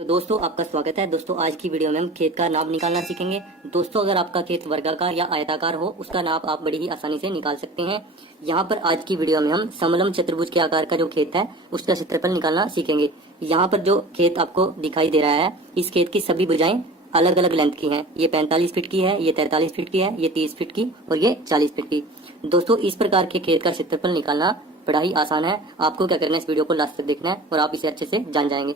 तो दोस्तों आपका स्वागत है। दोस्तों आज की वीडियो में हम खेत का नाप निकालना सीखेंगे। दोस्तों अगर आपका खेत वर्गाकार या आयताकार हो उसका नाप आप बड़ी ही आसानी से निकाल सकते हैं। यहाँ पर आज की वीडियो में हम समलंब चतुर्भुज के आकार का जो खेत है उसका क्षेत्रफल निकालना सीखेंगे। यहाँ पर जो खेत आपको दिखाई दे रहा है इस खेत की सभी भुजाएं अलग अलग लेंथ की है। ये 45 फीट की है, ये 43 फीट की है, ये 30 फीट की और ये 40 फीट की। दोस्तों इस प्रकार के खेत का क्षेत्रफल निकालना बड़ा ही आसान है। आपको क्या करना है, इस वीडियो को लास्ट तक देखना है और आप इसे अच्छे से जान जाएंगे।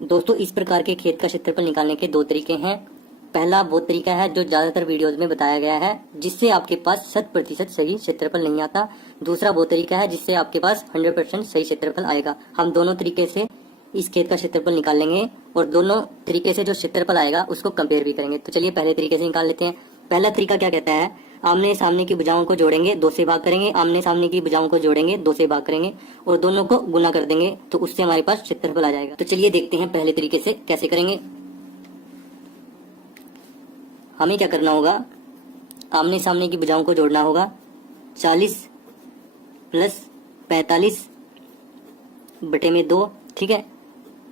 दोस्तों इस प्रकार के खेत का क्षेत्रफल निकालने के दो तरीके हैं। पहला वो तरीका है जो ज्यादातर वीडियोस में बताया गया है, जिससे आपके पास 100% सही क्षेत्रफल नहीं आता। दूसरा वो तरीका है जिससे आपके पास 100% सही क्षेत्रफल आएगा। हम दोनों तरीके से इस खेत का क्षेत्रफल निकाल लेंगे और दोनों तरीके से जो क्षेत्रफल आएगा उसको कंपेयर भी करेंगे। तो चलिए पहले तरीके से निकाल लेते हैं। पहला तरीका क्या कहता है, आमने सामने की भुजाओं को जोड़ेंगे, 2 से भाग करेंगे, आमने सामने की भुजाओं को जोड़ेंगे, 2 से भाग करेंगे और दोनों को गुना कर देंगे तो उससे हमारे पास क्षेत्रफल आ जाएगा। तो चलिए देखते हैं पहले तरीके से कैसे करेंगे। हमें क्या करना होगा, आमने सामने की भुजाओं को जोड़ना होगा। 40 प्लस 45 बटे में 2, ठीक है,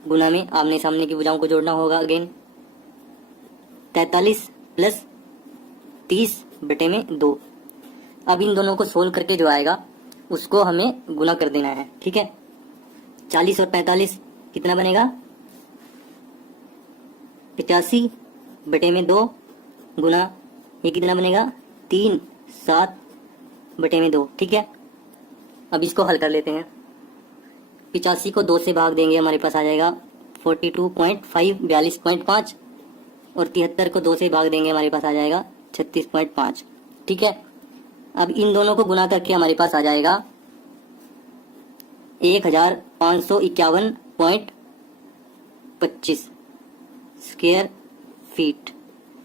गुना में आमने सामने की भुजाओं को जोड़ना होगा अगेन 43 प्लस 30 बटे में 2। अब इन दोनों को सोल्व करके जो आएगा उसको हमें गुना कर देना है, ठीक है। 40 और 45 कितना बनेगा, 85 बटे में 2 गुना ये कितना बनेगा 3, 7 बटे में 2, ठीक है। अब इसको हल कर लेते हैं। 85 को 2 से भाग देंगे, हमारे पास आ जाएगा 42.5 42.5 और 73 को 2 से भाग देंगे, हमारे पास आ जाएगा 36.5, ठीक है। अब इन दोनों को गुना करके हमारे पास आ जाएगा 1551.25 स्क्वायर फीट।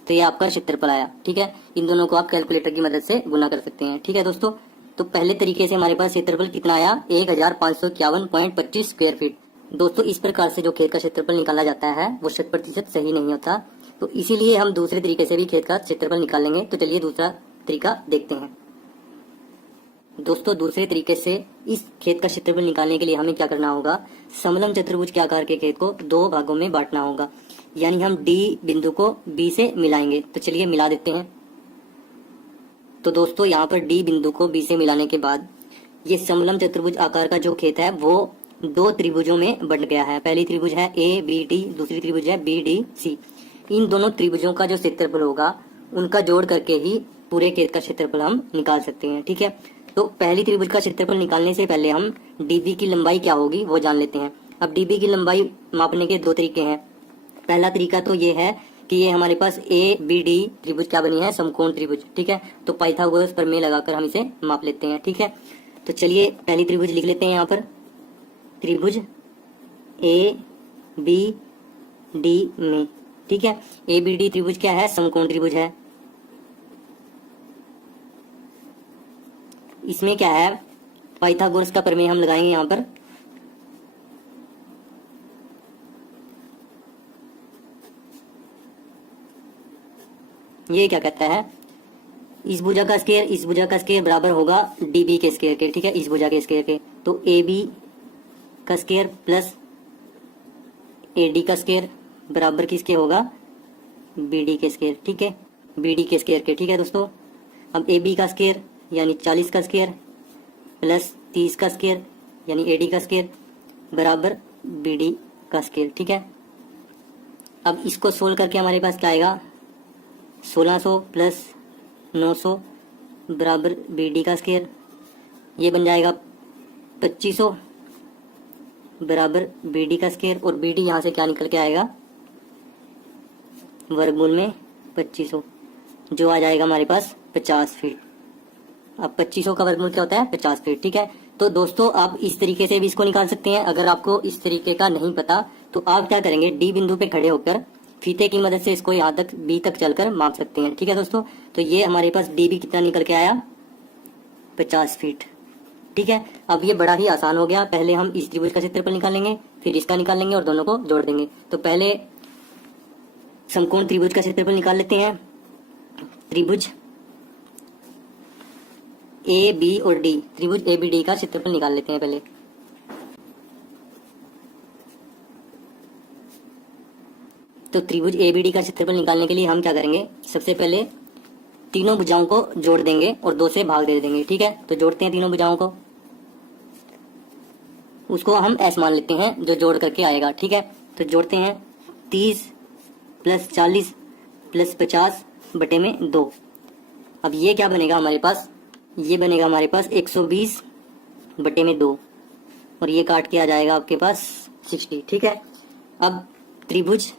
तो ये आपका क्षेत्रफल आया, ठीक है। इन दोनों को आप कैलकुलेटर की मदद से गुना कर सकते हैं, ठीक है दोस्तों। तो पहले तरीके से हमारे पास क्षेत्रफल कितना आया, 1551.25 स्क्वायर फीट। दोस्तों इस प्रकार से जो खेत का क्षेत्रफल निकाला जाता है वो 100% सही नहीं होता, तो इसीलिए हम दूसरे तरीके से भी खेत का क्षेत्रफल निकाल लेंगे। तो चलिए दूसरा तरीका देखते हैं। दोस्तों दूसरे तरीके से इस खेत का क्षेत्रफल निकालने के लिए हमें क्या करना होगा, समलंब चतुर्भुज के आकार के खेत को 2 भागों में बांटना होगा, यानी हम डी बिंदु को बी से मिलाएंगे। तो चलिए मिला देते हैं। तो दोस्तों यहाँ पर डी बिंदु को बी से मिलाने के बाद ये समलंब चतुर्भुज आकार का जो खेत है वो 2 त्रिभुजों में बंट गया है। पहली त्रिभुज है ए बी डी, दूसरी त्रिभुज है बी डी सी। इन दोनों त्रिभुजों का जो क्षेत्रफल होगा उनका जोड़ करके ही पूरे खेत का क्षेत्रफल हम निकाल सकते हैं, ठीक है। तो पहली त्रिभुज का क्षेत्रफल निकालने से पहले हम डीबी की लंबाई क्या होगी वो जान लेते हैं। अब डीबी की लंबाई मापने के 2 तरीके हैं। पहला तरीका तो ये है कि ये हमारे पास ए बी डी त्रिभुज क्या बनी है, समकोण त्रिभुज, ठीक है। तो पाइथागोरस प्रमेय लगाकर हम इसे माप लेते हैं, ठीक है। तो चलिए पहली त्रिभुज लिख लेते हैं यहाँ पर, त्रिभुज ए बी डी में, ठीक है। ए बी डी त्रिभुज क्या है, समकोण त्रिभुज है। इसमें क्या है, पाइथागोरस का प्रमेय हम लगाएंगे यहाँ पर। ये क्या कहता है, इस भुजा का स्क्वायर इस भुजा का स्क्वायर बराबर होगा डीबी के स्क्वायर के, ठीक है, इस भुजा के स्क्वायर के। तो ए बी का स्क्वायर प्लस ए डी का स्क्वायर बराबर किसके होगा, बी डी के स्क्वायर, ठीक है, बी डी के स्क्वायर के, ठीक है दोस्तों। अब ए बी का स्क्वायर यानी 40 का स्क्वायर प्लस 30 का स्क्वायर यानी ए डी का स्क्वायर बराबर बी डी का स्क्वायर, ठीक है। अब इसको सोल्व करके हमारे पास क्या आएगा, 1600 प्लस 900 बराबर बी डी का स्क्वायर, ये बन जाएगा 2500 बराबर बी डी का स्क्वायर और बी डी यहाँ से क्या निकल के आएगा, वर्गमूल में 2500, जो आ जाएगा हमारे पास 50 फीट। अब 2500 का वर्गमूल क्या होता है, 50 फीट, ठीक है। तो दोस्तों आप इस तरीके से भी इसको निकाल सकते हैं। अगर आपको इस तरीके का नहीं पता तो आप क्या करेंगे, डी बिंदु पे खड़े होकर फीते की मदद से इसको यहाँ तक बी तक चलकर माप सकते हैं, ठीक है दोस्तों। तो ये हमारे पास डी बी कितना निकल के आया, 50 फीट, ठीक है। अब ये बड़ा ही आसान हो गया। पहले हम इस त्रिभुज का क्षेत्रफल निकालेंगे, फिर इसका निकालेंगे और दोनों को जोड़ देंगे। तो पहले समकोण त्रिभुज का क्षेत्रफल निकाल लेते हैं। त्रिभुज ए बी और डी, त्रिभुज ए बी डी का क्षेत्रफल निकाल लेते हैं पहले। तो त्रिभुज एबीडी का क्षेत्रफल निकालने के लिए हम क्या करेंगे, सबसे पहले तीनों भुजाओं को जोड़ देंगे और 2 से भाग दे देंगे। ठीक है, तो जोड़ते हैं तीनों भुजाओं को, उसको हम एस मान लेते हैं जो जोड़ करके आएगा। ठीक है, तो जोड़ते हैं 30 + 40 + 50 बटे में 2। अब ये क्या बनेगा हमारे पास, ये बनेगा हमारे पास 120 बटे में 2 और ये काट के आ जाएगा आपके पास 60। ठीक है, अब त्रिभुज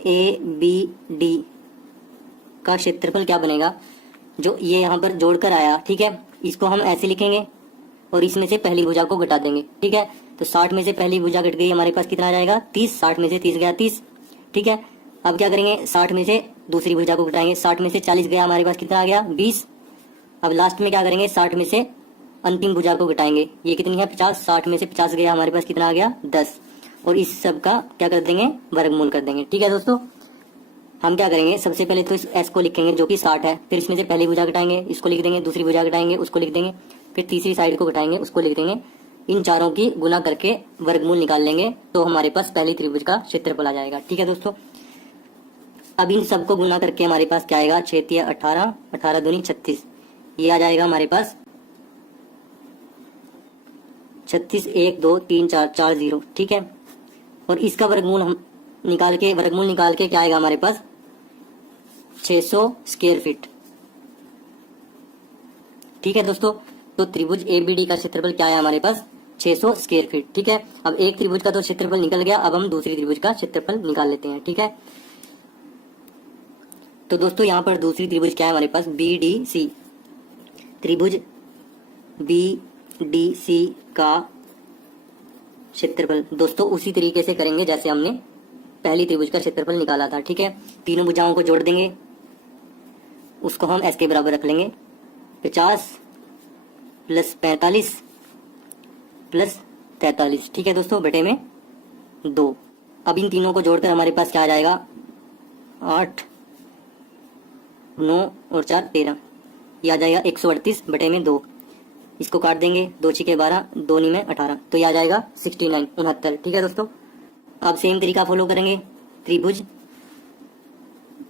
ए बी डी का क्षेत्रफल क्या बनेगा, जो ये यहाँ पर जोड़कर आया। ठीक है, इसको हम ऐसे लिखेंगे और इसमें से पहली भुजा को घटा देंगे। ठीक है, तो 60 में से पहली भुजा घट गई, हमारे पास कितना आ जाएगा 30। 60 में से 30 गया 30। ठीक है, अब क्या करेंगे, 60 में से दूसरी भुजा को घटाएंगे। 60 में से 40 गया, हमारे पास कितना आ गया 20। अब लास्ट में क्या करेंगे, 60 में से अंतिम भुजा को घटाएंगे, ये कितनी है 50। 60 में से 50 गया, हमारे पास कितना आ गया 10। और इस सब का क्या कर देंगे, वर्गमूल कर देंगे। ठीक है दोस्तों, हम क्या करेंगे, सबसे पहले तो इस एस को लिखेंगे जो कि 60 है, फिर इसमें से पहली भुजा घटाएंगे, इसको लिख देंगे, दूसरी भुजा घटाएंगे, उसको लिख देंगे, फिर तीसरी साइड को घटाएंगे, उसको लिख देंगे। इन चारों की गुना करके वर्गमूल निकाल लेंगे तो हमारे पास पहली त्रिभुज का क्षेत्रफल आ जाएगा। ठीक है दोस्तों, अब इन सबको गुना करके हमारे पास क्या आएगा, 6 × 18, 18 दूनी 36, ये आ जाएगा हमारे पास 36, 1 2 3 4 4 0। ठीक है, और इसका वर्गमूल हम निकाल के क्या आएगा हमारे पास 600 स्क्वायर फीट। ठीक है दोस्तों, तो त्रिभुज एबीडी का क्षेत्रफल क्या है हमारे पास 600 स्क्वायर फीट। ठीक है, अब एक त्रिभुज का तो क्षेत्रफल निकल गया, अब हम दूसरी त्रिभुज का क्षेत्रफल निकाल लेते हैं। ठीक है, तो दोस्तों यहाँ पर दूसरी त्रिभुज क्या है हमारे पास BDC। त्रिभुज BDC का क्षेत्रफल दोस्तों उसी तरीके से करेंगे जैसे हमने पहली त्रिभुज का क्षेत्रफल निकाला था। ठीक है, तीनों भुजाओं को जोड़ देंगे, उसको हम एस के बराबर रख लेंगे, 50 + 45 + 43। ठीक है दोस्तों, बटे में 2। अब इन तीनों को जोड़कर हमारे पास क्या आ जाएगा 8 9 और 4 13, ये आ जाएगा 138 बटे में 2। इसको काट देंगे, 2 × 12, 2 × 9 में 18, तो ये आ जाएगा 69 69। ठीक है दोस्तों, अब सेम तरीका फॉलो करेंगे। त्रिभुज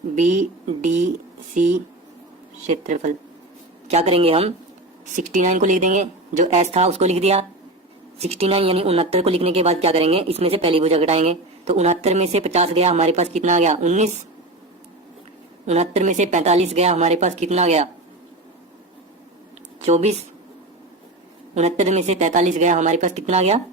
BDC क्षेत्रफल क्या करेंगे, हम 69 को लिख देंगे, जो एस था उसको लिख दिया। 69 यानी 69 को लिखने के बाद क्या करेंगे, इसमें से पहली भुजा घटाएंगे, तो 69 में से 50 गया, हमारे पास कितना आ गया 19। 69 में से 45 गया, हमारे पास कितना आ गया 24। 69 में से 43 गया, हमारे पास कितना आ गया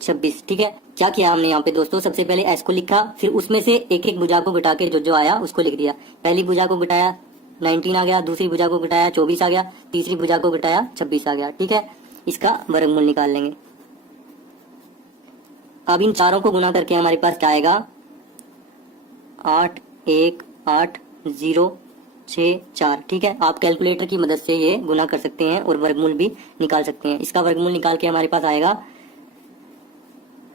26। ठीक है, क्या किया हमने यहाँ पे दोस्तों, सबसे पहले एस को लिखा, फिर उसमें से एक एक भुजा को घटा के जो आया उसको लिख दिया। पहली भुजा को घटाया 19 आ गया, दूसरी भुजा को घटाया 24 आ गया, तीसरी भुजा को घटाया 26 आ गया। ठीक है, इसका वर्गमूल निकाल लेंगे। अब इन चारों को गुना करके हमारे पास क्या आएगा 8 1 8 0 6 4। ठीक है, आप कैलकुलेटर की मदद से ये गुना कर सकते हैं और वर्गमूल भी निकाल सकते हैं। इसका वर्गमूल निकाल के हमारे पास आएगा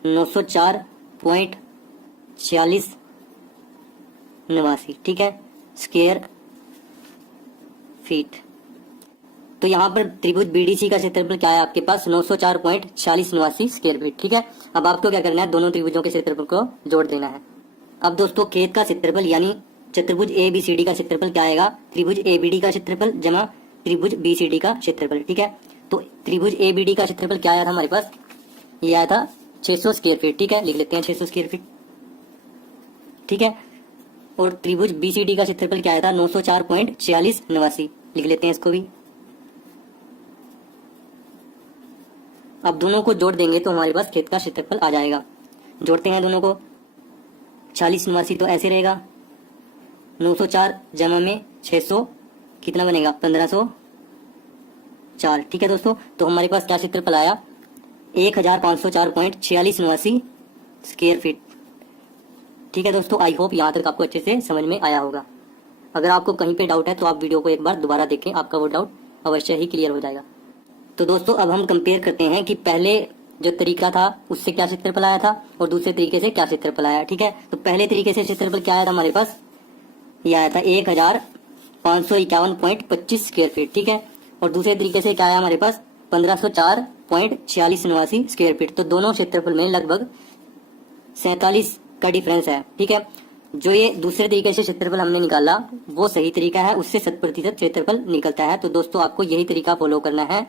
904.4689। ठीक है, स्क्वायर फीट। तो यहाँ पर त्रिभुज BDC का क्षेत्रफल क्या है आपके पास 904.4689 स्क्वायर फीट। ठीक है, अब आपको क्या करना है, दोनों त्रिभुजों के क्षेत्रफल को जोड़ देना है। अब दोस्तों खेत का क्षेत्रफल यानी चतुर्भुज ABCD का क्षेत्रफल क्या आएगा, त्रिभुज ABD का क्षेत्रफल जमा त्रिभुज BCD का क्षेत्रफल। ठीक है, तो त्रिभुज ABD का क्षेत्रफल क्या आया था हमारे पास, ये आया था 600 स्क्वायर फीट। ठीक है, लिख लेते हैं 600 स्क्वायर फीट। ठीक है, और त्रिभुज BCD का क्षेत्रफल क्या आया था 904.4689, लिख लेते हैं इसको भी। अब दोनों को जोड़ देंगे तो हमारे पास खेत का क्षेत्रफल आ जाएगा। जोड़ते हैं दोनों को, 4689 तो ऐसे रहेगा, 904 जमा में 600 कितना बनेगा 1504। ठीक है दोस्तों, तो हमारे पास क्या क्षेत्रफल आया 1504.4689 स्क्वायर फीट। ठीक है दोस्तों, आई होप यहाँ तक आपको अच्छे से समझ में आया होगा। अगर आपको कहीं पे डाउट है तो आप वीडियो को एक बार दोबारा देखें, आपका वो डाउट अवश्य ही क्लियर हो जाएगा। तो दोस्तों अब हम कंपेयर करते हैं कि पहले जो तरीका था उससे क्या क्षेत्रफल आया था और दूसरे तरीके से क्या क्षेत्रफल आया। ठीक है, तो पहले तरीके से क्षेत्रफल क्या आया था हमारे पास, ये आया था 1551.25 स्क्वायर फीट। ठीक है, और दूसरे तरीके से क्या आया हमारे पास 1504.4689 स्क्वायर फीट। तो दोनों क्षेत्रफल में लगभग 47 का डिफरेंस है। ठीक है, जो ये दूसरे तरीके से क्षेत्रफल हमने निकाला वो सही तरीका है, उससे 100% क्षेत्रफल निकलता है। तो दोस्तों आपको यही तरीका फॉलो करना है।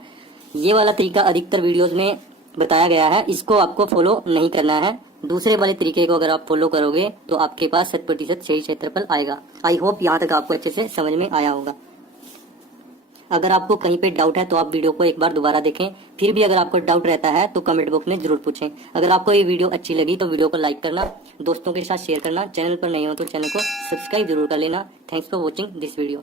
ये वाला तरीका अधिकतर वीडियोस में बताया गया है, इसको आपको फॉलो नहीं करना है। दूसरे वाले तरीके को अगर आप फॉलो करोगे तो आपके पास 100% सही क्षेत्रफल आएगा। आई होप यहाँ तक आपको अच्छे से समझ में आया होगा। अगर आपको कहीं पे डाउट है तो आप वीडियो को एक बार दोबारा देखें। फिर भी अगर आपको डाउट रहता है तो कमेंट बॉक्स में जरूर पूछें। अगर आपको ये वीडियो अच्छी लगी तो वीडियो को लाइक करना, दोस्तों के साथ शेयर करना, चैनल पर नए हो तो चैनल को सब्सक्राइब जरूर कर लेना। Thanks for watching this video.